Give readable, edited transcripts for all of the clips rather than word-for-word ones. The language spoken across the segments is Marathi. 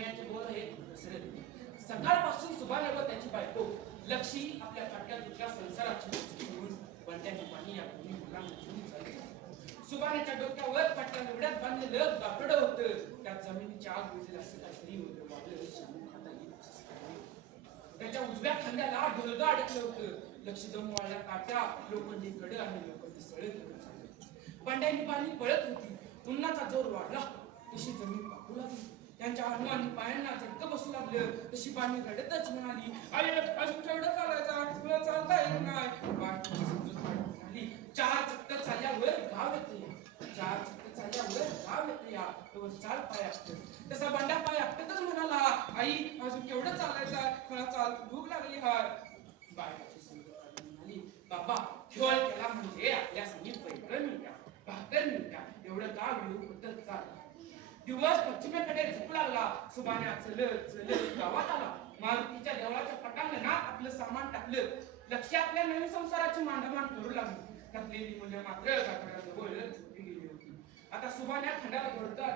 महिन्याचे बोल आहेत. सकाळपासून सुभाने व त्याची बायको लक्षी आपल्या फाटक्यात तुझ्या संसाराची घेऊन बंड्याने पाणी या दोन्ही मुलांना घेऊन चालले. सुभानेच्या डोक्यावर फाटक्या लुगड्यात बांधलेलं गाठोडं होतं. त्यात जमिनीची आग विजेल असं काहीतरी होतं. वागलेलं शामू खाता येईल त्याच्या उजव्या खांद्याला ढोलगा अडकलं होतं. लक्ष दम वाळल्या काट्या, लोखंडी कड आणि लोखंडी सळे घेऊन चालले. बंड्याने पाणी पळत होती. उन्हाचा जोर वाढला तशी जमीन पाहू लागली. त्यांच्या अनुवानी पायांना झटकं बसू लागलं. तशी पाणी रडतच म्हणाली, आई अजून केवढं चालायचं, तुला चालता येत नाही. म्हणाली, चार चक्कर चालल्यावर गाव येते. चार चक्कर चालल्यावर गाव येते या तो चाल पाय आपटत. तसा बंडा पाय आपटतच म्हणाला, आई अजून केवढं चालायचं, मला चाल भूक लागली हाय. बायकाची समजूत म्हणाली, बाबा खेळ केला म्हणजे आपल्या संगीत पैकर मिळत्या, भाकर मिळत्या, एवढं गाव येऊ पद्धत चाल. दिवस पश्चिमेकडे झोपू लागला. सुभाने चलत चलत गावात आला. मारुतीच्या देवळाच्या पटांगणात आपलं सामान टाकलं. लक्ष आपल्या नवीन संसाराची मांडामांड करू लागली. टाकलेली मुलं मात्र गाठोड्याजवळ झोपी गेली होती. आता सुभाने खंडाला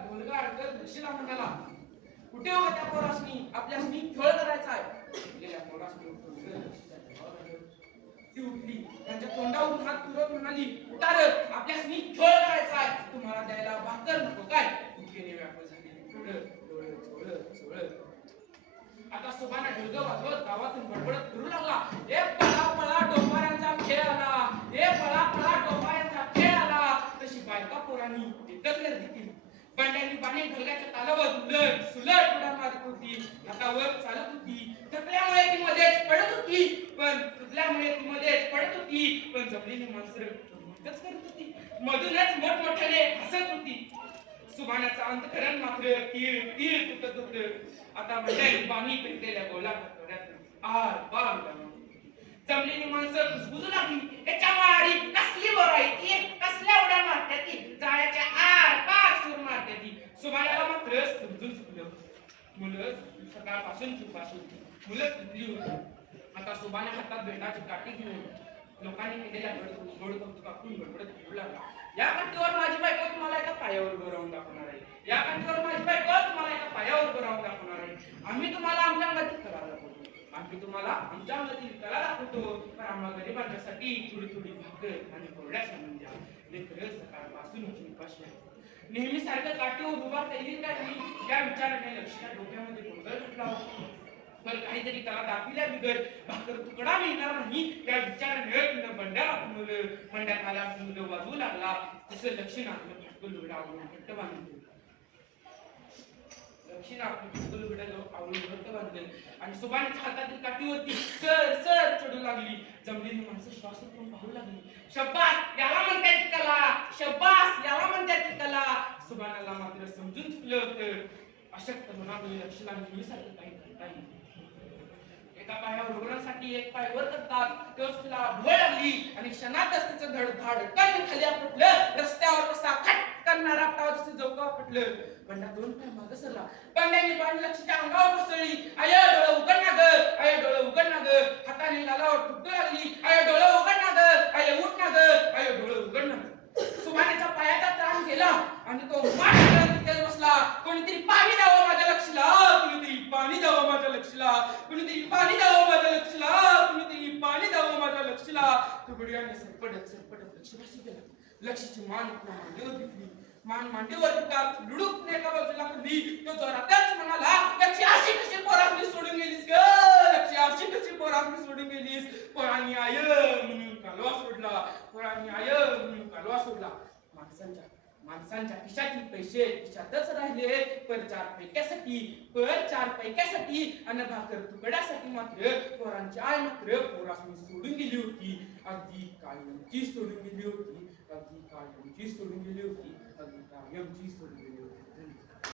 ढोलगा अडकत लक्षीला म्हणाला, कुठे हो त्या पोरासनी, आपल्यासनी खेळ करायचा आहे. गेल्या पोरासनी ती उठली. त्यांच्या तोंडावरून हात फिरवत म्हणाली, उतारत आपल्यासनी खेळ करायचा आहे. तुम्हाला द्यायला भाकर नको काय. व्यापक झाली. आता सुभाने ढोलगा वाजवत गावातून बडबडत फिरू लागला, ए पळा पळा डोंबाऱ्यांचा खेळ आला, ए पळा पळा डोंबाऱ्यांचा खेळ आला. तशी बायका पोरांनी एकत्र देखील बंड्यांनी पाणी ढोलग्याच्या तालावर उलट सुलट उड्या मारत होती. हातावर चालत होती. थकल्यामुळे ती मध्येच पडत होती, पण जमलेली माणसं मदतच करत होती. मधूनच मोठमोठ्याने हसत होती. सुभाण्याचा अंतकरण मात्र तीळ तीळ तुटत होतं. आता बंड्याने पाणी पेटलेल्या गोला कटोऱ्यात आर पार जमलेली माणसं कुजबुजू लागली, त्याच्या माडी कसली बराई, कसल्या उड्या मारत्या ती, जाळ्याच्या आर पार सूर मारत्या ती. सुभाण्याला मात्र समजून चुकलं. मुलं सकाळपासून चुपाशी होती. मुलं तुटली होती. आता सुभाने हातात बेटाची काठी घेऊन लोकांनी केलेल्या गोड कौतुकातून बडबडत फिरू लागला, या काठीवर माझी बायको तुम्हाला एका पायावर उभं राहून दाखवणार आहे. या काठीवर माझी बायको तुम्हाला एका पायावर उभं राहून दाखवणार आहे. आम्ही तुम्हाला आमच्या अंगातील कला दाखवतो. आम्ही तुम्हाला आमच्या अंगातील कला दाखवतो. पण आम्हा गरिबांच्यासाठी थोडी थोडी भाकर आणि कोरड्या सामान द्या. लेकरं सकाळपासून उपाशी आहे. नेहमी सारखं काठीवर उभा येईल का नाही या विचाराने लक्षात डोक्यामध्ये गोंधळ घातला होता. पण काहीतरी त्याला दाखविल्या बिगर भाकर तुकडा मिळणार नाही त्या विचाराने बंड्याला फुलवलं. बंड्यात आला मुलं वाजवू लागला. तसं लक्षण आपलं फटकं लुगडं आवडून घट्ट बांधलं. लक्षण आपलं फटकं लुगडं आवडून घट्ट बांधलं आणि सुभानेच्या हातातील काठीवरती सर सर चढू लागली. जमलेली माणसं श्वास करून पाहू लागली. शब्बास याला म्हणतात ती कला, शब्बास याला म्हणतात ती कला. सुभानाला मात्र समजून चुकलं होतं. अशक्त मनामुळे लक्षला नेहमीसारखं काही करता येईल. एका पायावर रुग्णांसाठी एक पाय वर करतात. तेव्हा तिला भूळ लागली आणि क्षणातच तिचं धडधड खाली आपटलं. रस्त्यावर कसा खटकन नारापटावर जसं जोका पटलं. बंडा दोन पाय मागं सरला. बंड्याने पाणी लक्षच्या अंगावर कोसळली. आय डोळं उघड ना ग, आय डोळं उघड ना ग. हाताने लालावर फुटू लागली. आय डोळं उघड ना ग, आय उठ ना ग, आय डोळं उघड ना ग. सुभानेच्या पायाचा त्रास गेला आणि तो तिथेच बसला. कोणीतरी पाणी द्यावं माझ्या लक्षला, कोणीतरी पाणी द्यावं माझ्या लक्षला, कोणीतरी पाणी द्यावं माझ्या लक्षला, कोणीतरी पाणी द्यावं माझ्या लक्षला. तो गुडघ्याने सरपटत सरपटत लक्षपाशी गेला. लक्षची मान मांडीवर घेतली. मान मांडीवर घेतात लुडूक एका बाजूला खाली. तो जोरातच म्हणाला, लक्षी अशी कशी पोरासनी सोडून गेलीस ग, लक्षी अशी कशी पोरासनी सोडून गेलीस. पोरांनी आय म्हणून कालवा सोडला, पोरांनी आय म्हणून कालवा सोडला. माणसांच्या खिशातील पैसे खिशातच राहिले. पर चार पैक्यासाठी आणि भाकर तुकड्यासाठी मात्र पोरांची आय मात्र पोरासनी सोडून गेली होती. अगदी कायमची सोडून गेली होती. अगदी कायमची सोडून गेली होती. अगदी कायमची सोडून